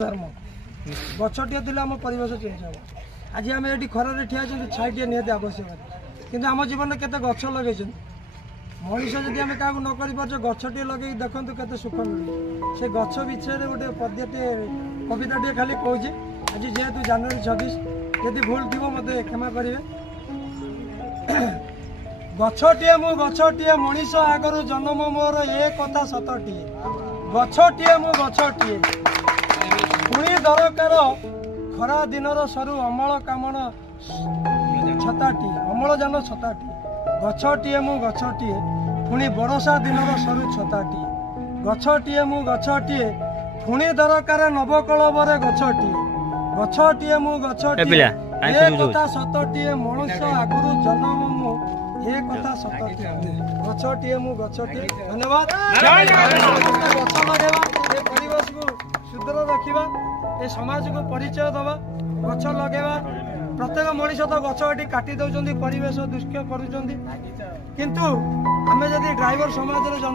धर्म गछटे थे आम परिवेश चेंज हम आज आम ये खरारे ठिया छाईटे निहत आवश्यक कि आम जीवन में केते गछ लगे मनीष जदि आम क्या न कर गछटे लगे देखो के सुख मिले से गछ विषय गोटे पद्यटे कविता खाली कहे आज जेहेतु जनवरी 26 यदि भूल थी मत क्षमा करेंगे गछटे मु गछटे मनीष आगर जन्म मोर ए कथा सतटे गछटे मु गछटे पुणी दरकार खरा दिन सरू अमल कामण छताटी अमलजान छताटी गछटे मु गछटे पुणी बरसा दिन सरू छताटी गछटे मु गछटे पुणी दरकार नवकलबर गछटी गछटे मु गछटे ए कथा सतटी मनुष्य आगुरु जन्म मु ए कथा सतटी गछटे मु गछटे धन्यवाद गछ लगेवा ए परिवेश को सुदृढ़ रखा ए समाज को परिचय दवा गछ लगेवा प्रत्येक मनीष तो गछ ये काटी दौरान परिवेश दुष्ट कर किंतु आम जदि ड्राइवर समाज जन्म